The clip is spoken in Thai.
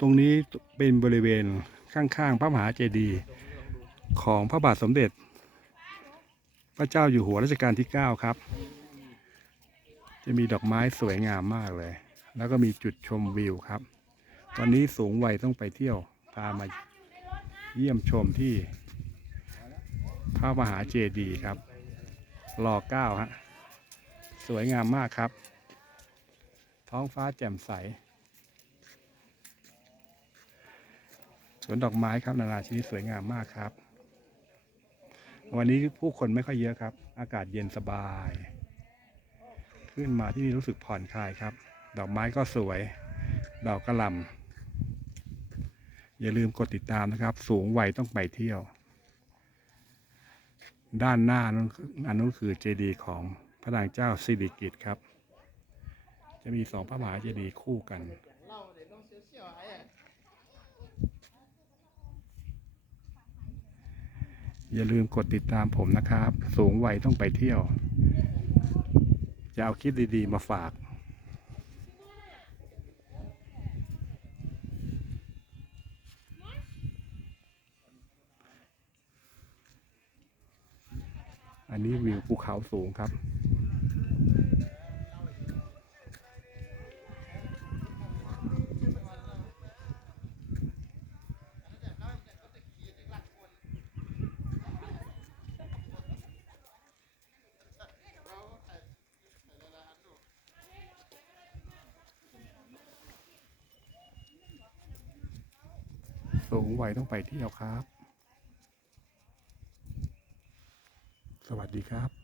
ตรงนี้เป็นบริเวณข้างๆ พระมหาเจดีย์ของพระบาทสมเด็จ พระเจ้าอยู่หัวรัชกาลที่ 9 ครับ จะมีดอกไม้สวยงามมากเลย แล้วก็มีจุดชมวิวครับ ตอนนี้สูงวัยต้องไปเที่ยวพามาเยี่ยมชมที่พระมหาเจดีย์ครับรอเก้าฮะ สวยงามมากครับ ท้องฟ้าแจ่มใส สวนดอกไม้ครับนานาชนิดสวยงามมากครับ วันนี้ผู้คนไม่ค่อยเยอะครับ อากาศเย็นสบาย ขึ้นมาที่นี่รู้สึกผ่อนคลายครับ ดอกไม้ก็สวย ดอกกระลำอย่าลืมกดติดตามนะครับ สูงวัยต้องไปเที่ยว ด้านหน้านั้นอันนู้นคือเจดีย์ของพระนางเจ้าสิริกิติ์ครับ จะมีสองพระมหาเจดีย์คู่กัน อย่าลืมกดติดตามผมนะครับ สูงวัยต้องไปเที่ยว จะเอาคลิปดีๆมาฝากอันนี้วิวภูเขาสูงครับ สูงวัยต้องไปเที่ยวครับ สวัสดีครับ